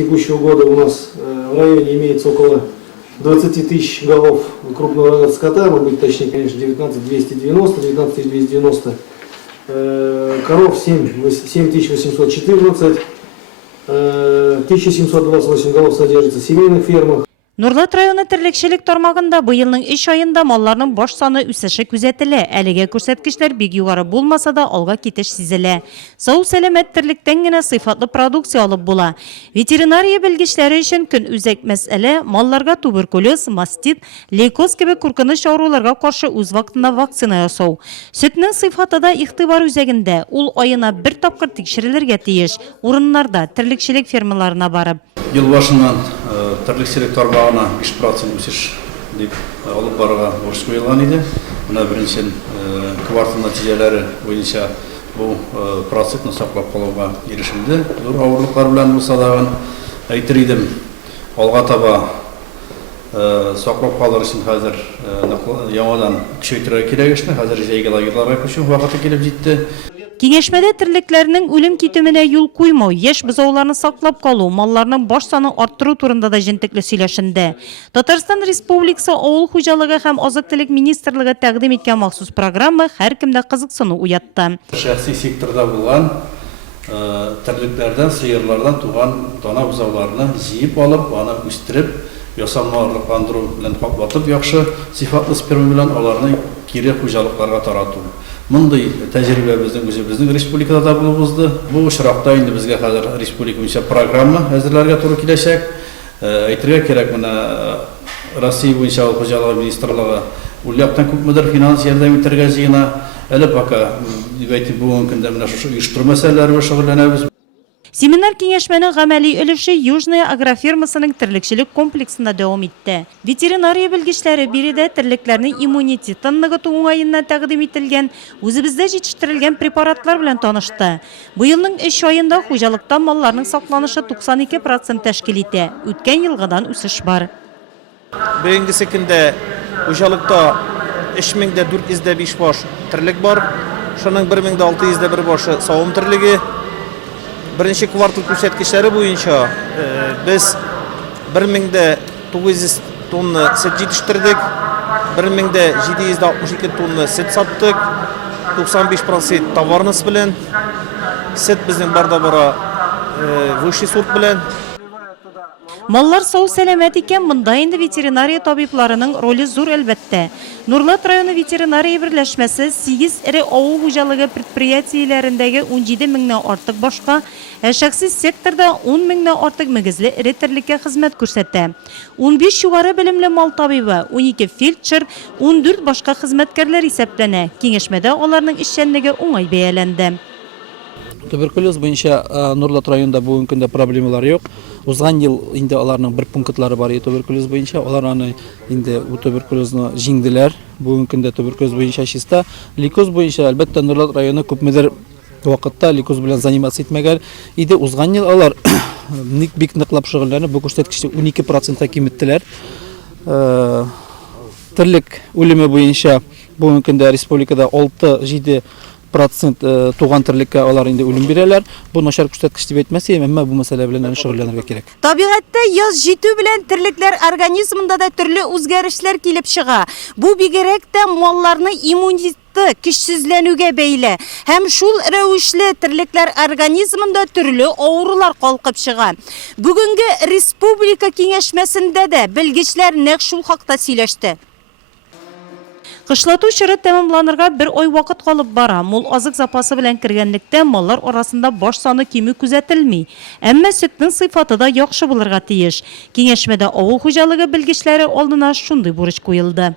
Текущего года у нас в районе имеется около 20 тысяч голов крупного скота, может быть точнее, конечно, 19 290, коров 7814, 1728 голов содержится в семейных фермах. Нурлат районы терлекшелек тармагында быелның эш айында малларның баш саны үсеше күзәтелә. Әлегә күрсәткечләр бик югары булмаса да алга китеш сизелә. Сау сәламәт терлектән генә сыйфатлы продукция алып була. Ветеринария белгечләре өчен көн үзәк мәсьәлә малларга туберкулез, мастит, лейкоз кебек куркыныч авыруларга каршы үз вакытында вакцина ясау. Сөтнең сыйфаты да игътибар үзәгендә. Ул айына бер тапкыр тикшерелергә тиеш. Урыннарда терлекчелек фермаларына барып. Ел башыннан терлекчелек тармагына 5% үсеш дип алып барырга бурыч куелган иде. Менә беренче квартал нәтиҗәләре буенча бу процентны саклап калуга ирешелде. Зур авырлыклар белән булса да әйтер идем, алга таба саклап калыр өчен хәзер яңадан көчәйтергә кирәк эшне. Хәзер җәйге лагерьларга күчү вакыты килеп җитте. Киңәшмәдә терлекләрнең үлем китеменә юл куймау, яшь бозауларны саклап калу, малларның баш санын арттыру турында да җентекле сөйләшенде. Татарстан Республикасы Авыл хуҗалыгы һәм азык-төлек министрлыгы тәкъдим иткән махсус программа һәркемдә кызыксыну уятты. Шәхси секторда булган терлекләрдән, сыерлардан туган дана бозауларны җыеп алып, аны үстереп, ясалмалыкландыру белән каплатып, яхшы сыйфатлы сперма белән аларны кире хуҗалыкларга тарату. Мондый тәҗрибә безнең республикада да булып узды. Бу очракта инде безгә хәзер республика буенча программа әзерләргә туры киләчәк. Әйтергә кирәк, менә Россия буенча авыл хуҗалыгы министрлыгы ул яктан күпмедер финанс ярдәм итәргә җыена. Әле пока бүгенге көндә менә шушы оештыру мәсьәләләре белән шөгыльләнәбез. Семинар киңәшмәнең гамәли өлеше Южная агрофермасының терлекчелек комплексында дәвам итте. Ветеринария белгечләре биредә терлекләрнең иммунитетын ныгыту уңаеннан тәкъдим ителгән, үзебездә җитештерелгән препаратлар белән танышты. Быелның эш айында хуҗалыкта малларның сакланышы 92% тәшкил итә. Үткән елгыдан үсеш бар. Бүгенге көндә хуҗалыкта 3405 баш терлек бар. Шуның 1601 башы савым терлеге. Birinci kvartal күрсәткечләре буенча без 1900 тонна сөт җитештердек, 1762 тонна сөт саттык, 95% товарныс белән, сөт безнең барда бара высший сорт белән. Маллар сау сәламәт икән, монда инде ветеринария табибларының роли зур әлбәттә. Нурлат районы ветеринария берләшмәсе 8 эре авыл хуҗалыгы предприятиеләрендәге 17 меңнән артык башка, шәхси секторда 10 меңнән артык мөгезле эре терлеккә хезмәт күрсәтә. 15 югары белемле мал табибы, 12 фельдшер, 14 башка хезмәткәрләр исәпләнә. Киңәшмәдә аларның эшчәнлеге уңай бәяләнде. Туберкулез буенча Нурлат районында бүгенге көндә проблемалар юк. Узган ел инде аларның бер пунктлары бар иде туберкулез буенча. Алар аны инде туберкулезны җиңделәр. Бүгенге көндә туберкулез буенча чиста. Лейкоз буенча әлбәттә Нурлат районы күпмедер вакытта лейкоз белән заниматься итмәгән иде. Узган ел алар бик ныклап шөгыльләнеп, бу күрсәткечне 12% киметтеләр. Терлек үлеме буенча бүгенге көндә республикада 6-7% туган терлеккә алар инде үлем бирәләр. Бу начар күрсәткеч дип әйтмәсәм, әмма бу мәсьәлә белән шөгыльләнергә кирәк. Табигатьтә яз җитү белән терлекләр организмында да төрле үзгәрешләр килеп чыга. Бу бигрәк тә малларның иммунитеты көчсезләнүгә бәйле. Һәм шул рәвешле терлекләр организмында төрле авырулар калкып чыга. Бүгенге республика киңәшмәсендә дә белгечләр нәкъ шул хакта сөйләште. Кышлату чоры тәмамланырга бер ай вакыт калып бара. Мул азык запасы белән кергәнлектә маллар арасында баш саны кимү күзәтелми. Әмма сөтнең сыйфаты да яхшы булырга тиеш. Киңәшмәдә авыл хуҗалыгы белгечләре алдына шундый бурыч куелды.